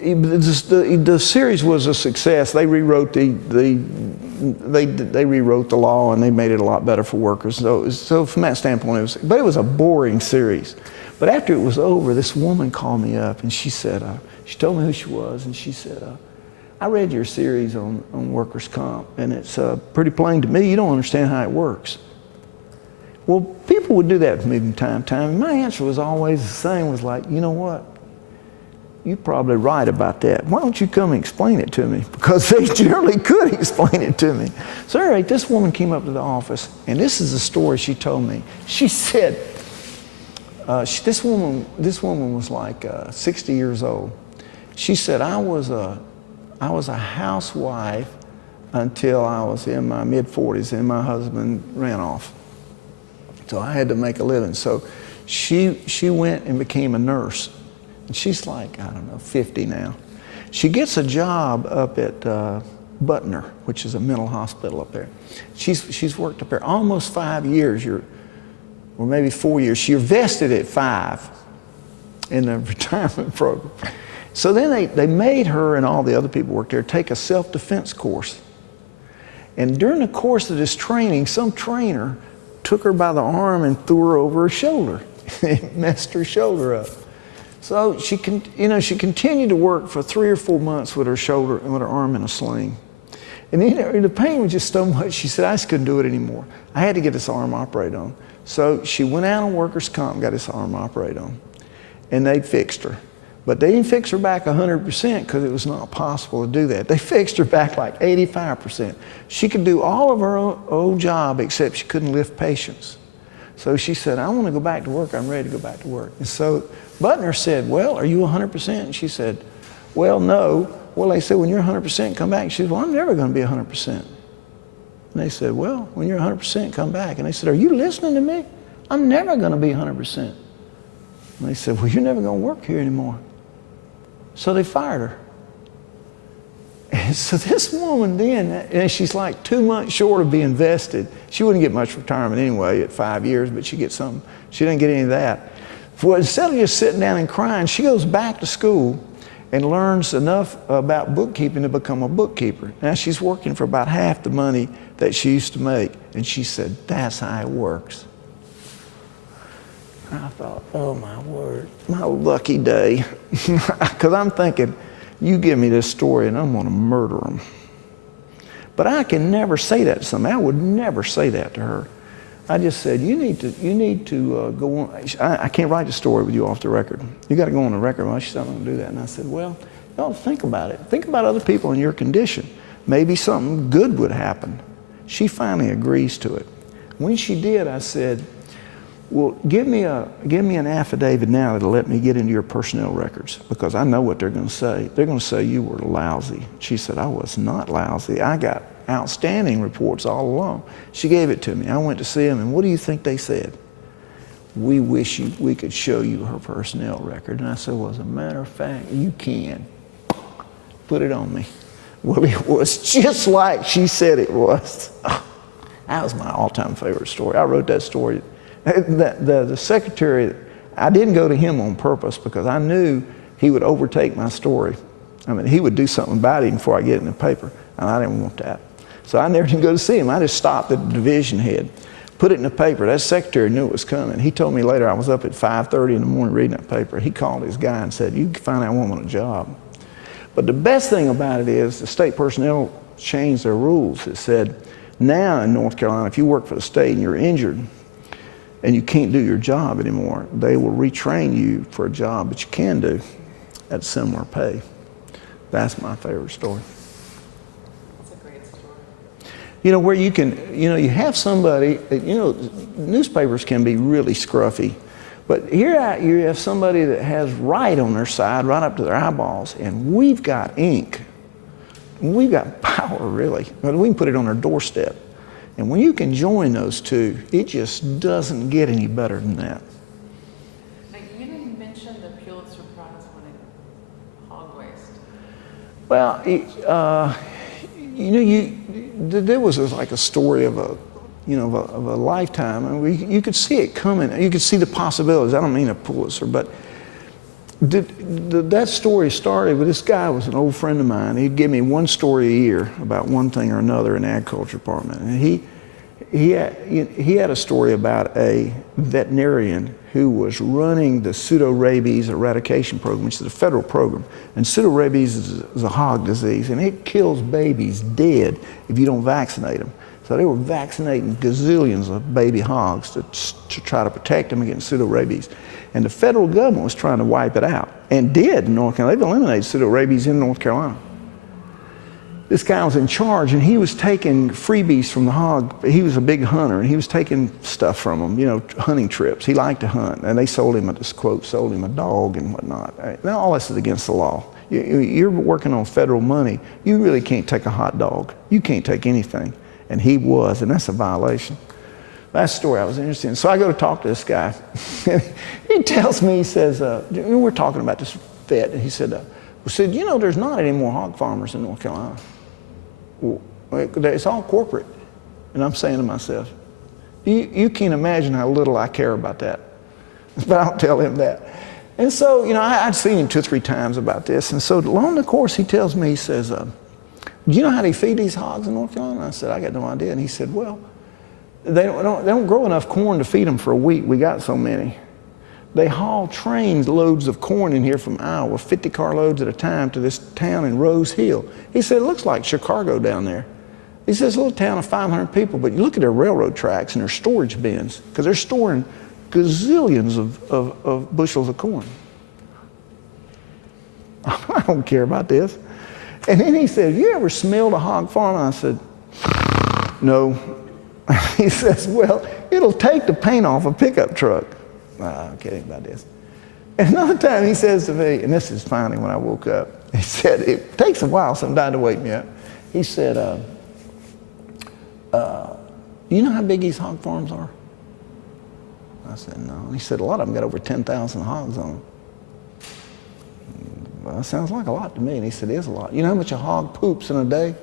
the series was a success. They rewrote they rewrote the law and they made it a lot better for workers. So from that standpoint, it was a boring series. But after it was over, this woman called me up and she said, she told me who she was, and she said, I read your series on workers' comp, and it's pretty plain to me you don't understand how it works. Well, people would do that to me from time to time. And my answer was always the same, was like, you know what? You're probably right about that. Why don't you come and explain it to me? Because they generally could explain it to me. So anyway, this woman came up to the office, and this is the story she told me. She said, this woman was like 60 years old. She said, I was a housewife until I was in my mid-40s, and my husband ran off. So I had to make a living. So she went and became a nurse. And she's like, I don't know, 50 now. She gets a job up at Butner, which is a mental hospital up there. She's worked up there almost 5 years, or maybe 4 years. You're vested at 5 in the retirement program. So then they made her and all the other people who worked there take a self-defense course. And during the course of this training, some trainer took her by the arm and threw her over her shoulder. It messed her shoulder up. So she continued to work for 3 or 4 months with her shoulder and with her arm in a sling. And then the pain was just so much, she said, I just couldn't do it anymore. I had to get this arm operated on. So she went out on workers' comp and got this arm operated on. And they fixed her. But they didn't fix her back 100% because it was not possible to do that. They fixed her back like 85%. She could do all of her old job except she couldn't lift patients. So she said, I want to go back to work. I'm ready to go back to work. And so Butner said, well, are you 100%? And she said, well, no. Well, they said, when you're 100%, come back. She said, well, I'm never going to be 100%. And they said, well, when you're 100%, come back. And they said, are you listening to me? I'm never going to be 100%. And they said, well, you're never going to work here anymore. So they fired her. And so this woman then, and she's like 2 months short of being vested. She wouldn't get much retirement anyway at 5 years, but she'd get something. She didn't get any of that. Well, instead of just sitting down and crying, she goes back to school and learns enough about bookkeeping to become a bookkeeper. Now she's working for about half the money that she used to make. And she said, that's how it works. I thought, oh my word, my lucky day. Because I'm thinking, you give me this story and I'm going to murder them. But I can never say that to somebody. I would never say that to her. I just said, you need to go on. I can't write the story with you off the record. You got to go on the record. Well, she said, I'm going to do that. And I said, well, you ought to think about it. Think about other people in your condition. Maybe something good would happen. She finally agrees to it. When she did, I said, well, give me an affidavit now that'll let me get into your personnel records, because I know what they're going to say. They're going to say you were lousy. She said, I was not lousy. I got outstanding reports all along. She gave it to me. I went to see them, and what do you think they said? We wish we could show you her personnel record. And I said, well, as a matter of fact, you can. Put it on me. Well, it was just like she said it was. That was my all-time favorite story. I wrote that story. The secretary, I didn't go to him on purpose because I knew he would overtake my story. I mean, he would do something about it before I get it in the paper, and I didn't want that. So I never did go to see him. I just stopped at the division head, put it in the paper. That secretary knew it was coming. He told me later I was up at 5:30 in the morning reading that paper. He called his guy and said, you can find that woman a job. But the best thing about it is the state personnel changed their rules. It said, now in North Carolina, if you work for the state and you're injured, and you can't do your job anymore, they will retrain you for a job that you can do at similar pay. That's my favorite story. That's a great story. You know, where you can, you have somebody, newspapers can be really scruffy, but here you have somebody that has right on their side, right up to their eyeballs, and we've got ink. We've got power, really. We can put it on our doorstep. And when you can join those two, it just doesn't get any better than that. Now, you didn't mention the Pulitzer Prize winning hog waste. Well, there was like a story of a lifetime, and you could see it coming. You could see the possibilities. I don't mean a Pulitzer, but That story started with this guy was an old friend of mine. He'd give me one story a year about one thing or another in the agriculture department. And he had a story about a veterinarian who was running the pseudo-rabies eradication program, which is a federal program. And pseudo-rabies is a hog disease, and it kills babies dead if you don't vaccinate them. So they were vaccinating gazillions of baby hogs to try to protect them against pseudo-rabies. And the federal government was trying to wipe it out, and did in North Carolina. They've eliminated pseudo-rabies in North Carolina. This guy was in charge, and he was taking freebies from the hog. He was a big hunter, and he was taking stuff from them, you know, hunting trips. He liked to hunt, and they sold him, this quote, sold him a dog and whatnot. Now, all this is against the law. You're working on federal money. You really can't take a hot dog. You can't take anything. And he was, and that's a violation. That's the story I was interested in. So I go to talk to this guy. He tells me, he says, we're talking about this vet, and he said, you know, there's not any more hog farmers in North Carolina. Well, it's all corporate. And I'm saying to myself, you can't imagine how little I care about that. But I don't tell him that. And so, you know, I'd seen him 2 or 3 times about this. And so along the course, he tells me, he says, do you know how they feed these hogs in North Carolina? I said, I got no idea. And he said, well, they don't grow enough corn to feed them for a week. We got so many. They haul trains loads of corn in here from Iowa, 50 carloads at a time, to this town in Rose Hill. He said, it looks like Chicago down there. He says, it's a little town of 500 people, but you look at their railroad tracks and their storage bins, because they're storing gazillions of bushels of corn. I don't care about this. And then he said, you ever smelled a hog farm? And I said, no. He says, well, it'll take the paint off a pickup truck. I'm kidding about this. And another time he says to me, and this is finally when I woke up, he said, it takes a while sometimes to wake me up. He said, you know how big these hog farms are? I said, no. He said, a lot of them got over 10,000 hogs on them. Well, that sounds like a lot to me. And he said, it is a lot. You know how much a hog poops in a day?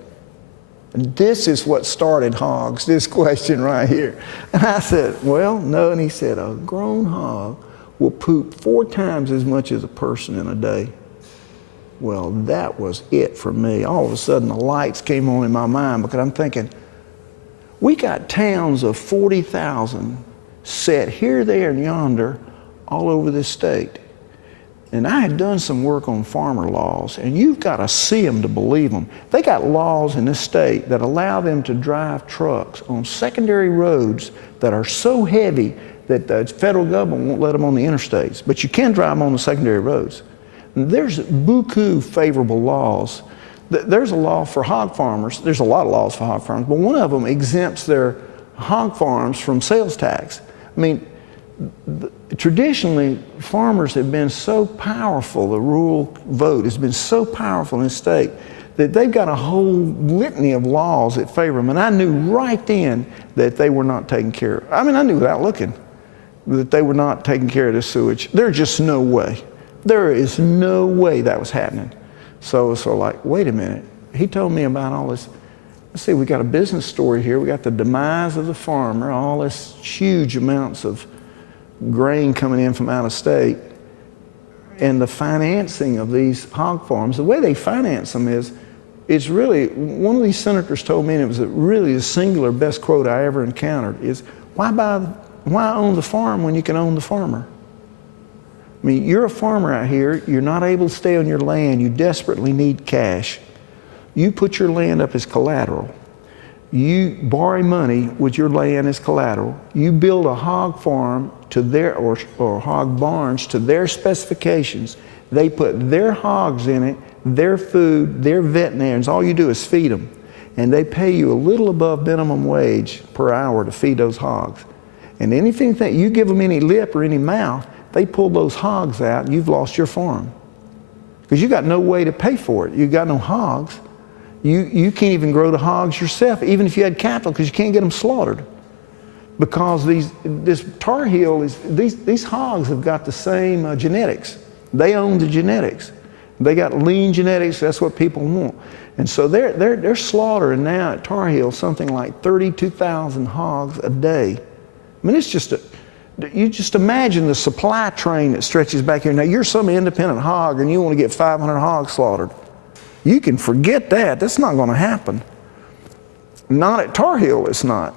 And this is what started hogs, this question right here. And I said, well, no. And he said, a grown hog will poop 4 times as much as a person in a day. Well, that was it for me. All of a sudden, the lights came on in my mind, because I'm thinking, we got towns of 40,000 set here, there, and yonder all over this state. And I had done some work on farmer laws, and you've got to see them to believe them. They got laws in this state that allow them to drive trucks on secondary roads that are so heavy that the federal government won't let them on the interstates. But you can drive them on the secondary roads. And there's beaucoup favorable laws. There's a law for hog farmers. There's a lot of laws for hog farmers, but one of them exempts their hog farms from sales tax. I mean, traditionally, farmers have been so powerful, the rural vote has been so powerful in the state, that they've got a whole litany of laws that favor them. And I knew right then that they were not taking care of. I mean, I knew without looking that they were not taking care of the sewage. There's just no way. There is no way that was happening. So like, wait a minute. He told me about all this. Let's see, we got a business story here. We got the demise of the farmer, all this huge amounts of grain coming in from out of state, and the financing of these hog farms. The way they finance them is, it's really, one of these senators told me, and it was really the singular best quote I ever encountered, is, why own the farm when you can own the farmer? I mean, you're a farmer out here, you're not able to stay on your land, you desperately need cash. You put your land up as collateral. You borrow money with your land as collateral. You build a hog farm to their, or hog barns to their specifications. They put their hogs in it, their food, their veterinarians. All you do is feed them. And they pay you a little above minimum wage per hour to feed those hogs. And anything that you give them any lip or any mouth, they pull those hogs out and you've lost your farm. Because you got no way to pay for it. You got no hogs. You can't even grow the hogs yourself, even if you had capital, because you can't get them slaughtered. Because this Tar Heel, these hogs have got the same genetics. They own the genetics. They got lean genetics, that's what people want. And so they're slaughtering now at Tar Heel something like 32,000 hogs a day. I mean, it's just You just imagine the supply train that stretches back here. Now you're some independent hog and you want to get 500 hogs slaughtered. You can forget that. That's not going to happen. Not at Tar Heel, it's not.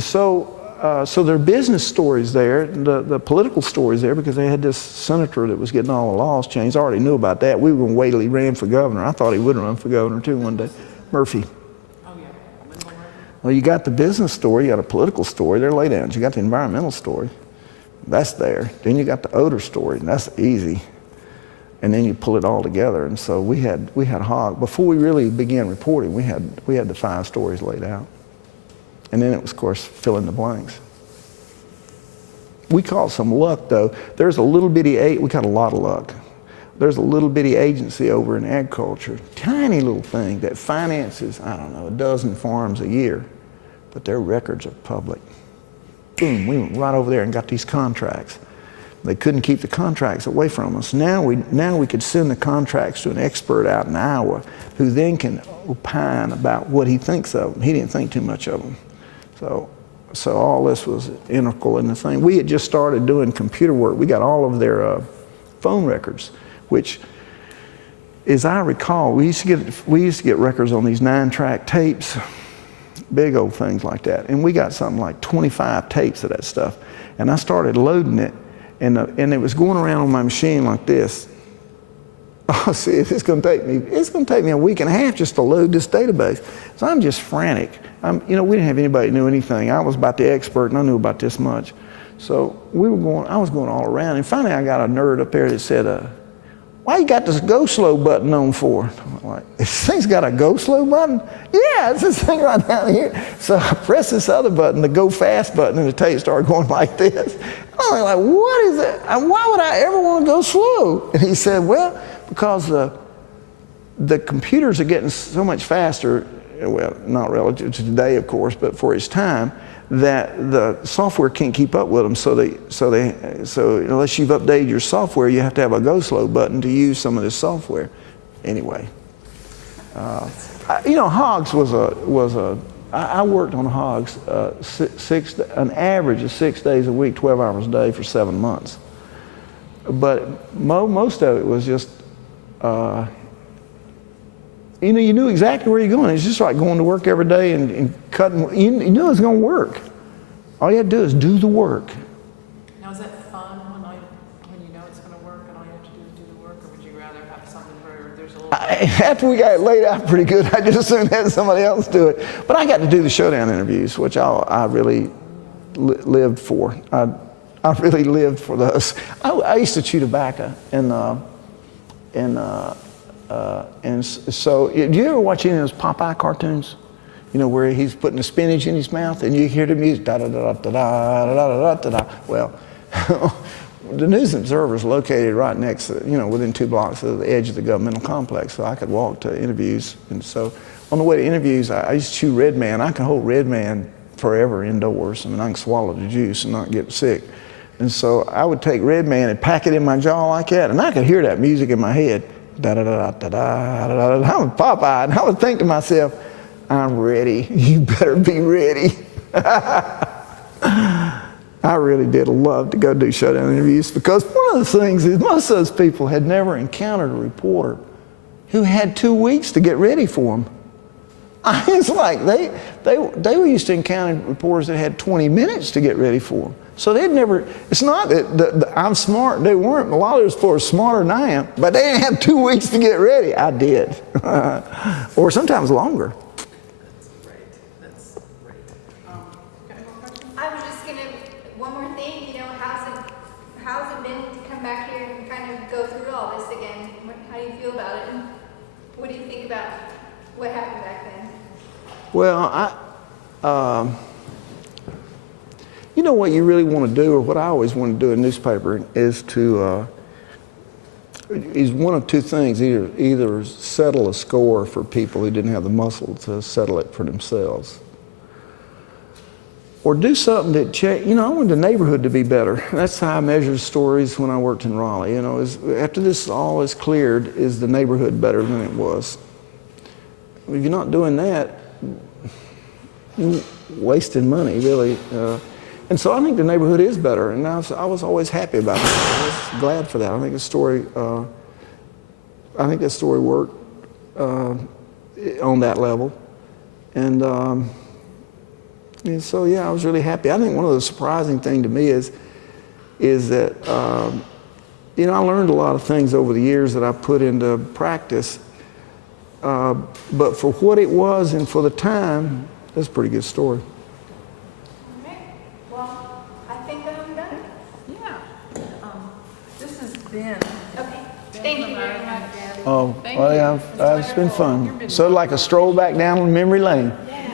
So there are business stories there, the political stories there, because they had this senator that was getting all the laws changed. I already knew about that. We were going to wait till he ran for governor. I thought he would run for governor too one day. Murphy. Oh, yeah. Well, you got the business story, you got a political story, they're laydowns. You got the environmental story, that's there. Then you got the odor story, and that's easy. And then you pull it all together. And so we had hog. Before we really began reporting, we had the 5 stories laid out. And then it was, of course, fill in the blanks. We call it some luck, though. There's a little bitty, we got a lot of luck. There's a little bitty agency over in agriculture, tiny little thing that finances, I don't know, 12 farms a year, but their records are public. Boom, we went right over there and got these contracts. They couldn't keep the contracts away from us. Now we could send the contracts to an expert out in Iowa who then can opine about what he thinks of them. He didn't think too much of them. So all this was integral in the thing. We had just started doing computer work. We got all of their phone records, which, as I recall, we used to get records on these 9-track tapes, big old things like that. And we got something like 25 tapes of that stuff. And I started loading it, and it was going around on my machine like this. Oh, see, it's going to take me a week and a half just to load this database. So I'm just frantic. We didn't have anybody that knew anything. I was about the expert, and I knew about this much. So I was going all around, and finally I got a nerd up there that said, why you got this go slow button on for? I'm like, this thing's got a go slow button? Yeah, it's this thing right down here. So I pressed this other button, the go fast button, and the tape started going like this. I'm like, what is it? Why would I ever want to go slow? And he said, well, because the computers are getting so much faster, well, not relative to today, of course, but for its time, that the software can't keep up with them. So unless you've updated your software, you have to have a go slow button to use some of this software. Anyway, hogs I worked on hogs an average of 6 days a week, 12 hours a day for 7 months. But most of it was just, you knew exactly where you're going. It's just like going to work every day and cutting. You knew it was going to work. All you had to do is do the work. Now, is that fun when you know it's going to work and all you have to do is do the work, or would you rather have something where there's a little... After we got it laid out pretty good, I just assumed had somebody else do it. But I got to do the showdown interviews, which I really lived for. I really lived for those. I used to chew tobacco, and so, do you ever watch any of those Popeye cartoons? Where he's putting the spinach in his mouth and you hear the music, da da da da da da da da da. Well, the News and Observer is located right next to, within 2 blocks of the edge of the governmental complex, so I could walk to interviews. And so, on the way to interviews, I used to chew Red Man. I can hold Red Man forever indoors. I mean, I can swallow the juice and not get sick. And so I would take Red Man and pack it in my jaw like that, and I could hear that music in my head. Da da da da da da da da. I'm Popeye, and I would think to myself, I'm ready. You better be ready. I really did love to go do showdown interviews, because one of the things is most of those people had never encountered a reporter who had 2 weeks to get ready for them. It's like they were used to encountering reporters that had 20 minutes to get ready for them. So they'd never, it's not that I'm smart, they weren't. A lot of those reporters smarter than I am, but they didn't have 2 weeks to get ready. I did. Or sometimes longer. That's great. Got any more questions? I was just gonna, one more thing, how's it been to come back here and kind of go through all this again? How do you feel about it? And what do you think about what happened back then? Well, what you really want to do, or what I always want to do in newspaper, is is one of 2 things: either settle a score for people who didn't have the muscle to settle it for themselves, or do something that I wanted the neighborhood to be better. That's how I measured stories when I worked in Raleigh. After this all is cleared, is the neighborhood better than it was? If you're not doing that, you're wasting money, really. And so I think the neighborhood is better, and I was always happy about it. I was glad for that. I think that story worked on that level, and so yeah, I was really happy. I think one of the surprising thing to me is that you know, I learned a lot of things over the years that I put into practice, but for what it was and for the time, that's a pretty good story. All right. Well, I think I'm done. Yeah. This has been. Okay. Thank you very much. Oh, Thank well, you. yeah, It's it's been wonderful. fun. You've been So like a stroll back down memory lane. Yeah.